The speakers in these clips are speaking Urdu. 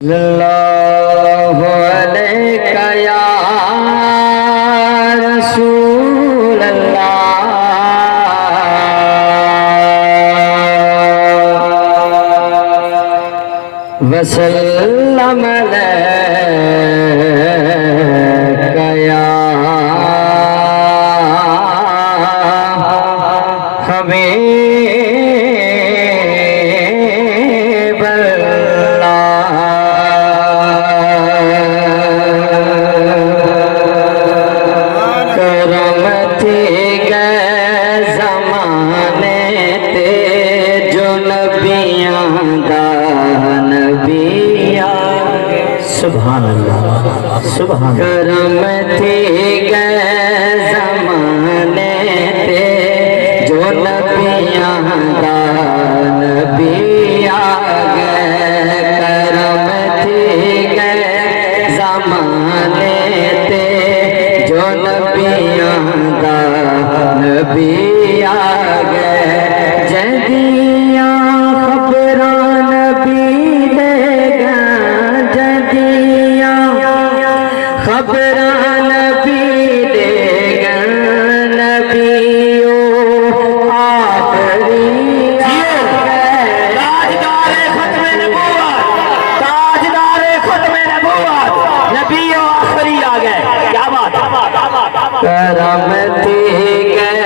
اللہ علیہ یا رسول اللہ وسلم علیہ یا حبیب اللہ کرم تھی گئے زمانے تے جو نبیاں دا نبی آگے سبحان اللہ سبحان کرم تھی گئے زمانے تے جو نبیاں دا نبی آگے کرم تھی گئے زمانے تے جو نبیاں دا نبی آگے جدیاں خبراں نبی دے گا جدیاں خبراں نبی دے گا نبیو آخری تاجدار ختم نبوت تاجدار ختم نبوت نبیو آخری آ گئے کیا بات کرم تھی گئے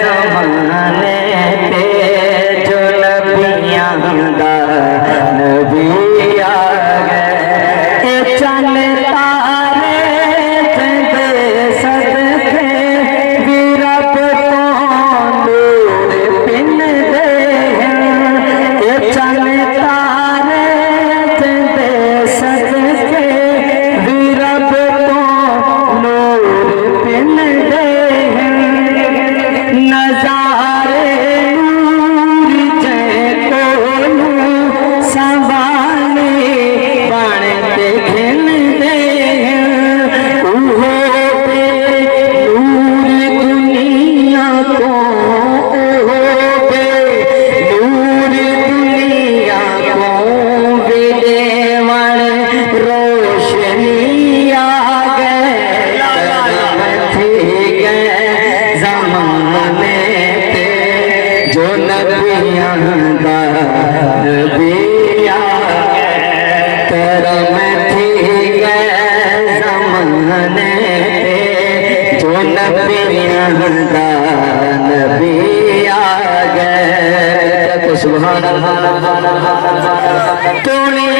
زمانے تے جو نبیاں دا نبی آ گئے اے چند تارے چندے صدقے بھی رب تو نور پن دے اے چند تارے چندے صدقے بھی رب تو نور پن دے نظارے نور جے کولو سنبھالے بنتے گھن دے اوہو بے نور دنیا کو اوہو بے نور دنیا کو بھی دیوان روشنی آ گئے کرم تھی گئے زمانے تے جو نبیاں دا نبی آ گئے کرم تھی گئے زمانے تے جو نبیاں دا نبی آ گئے تو سبحان اللہ تو نے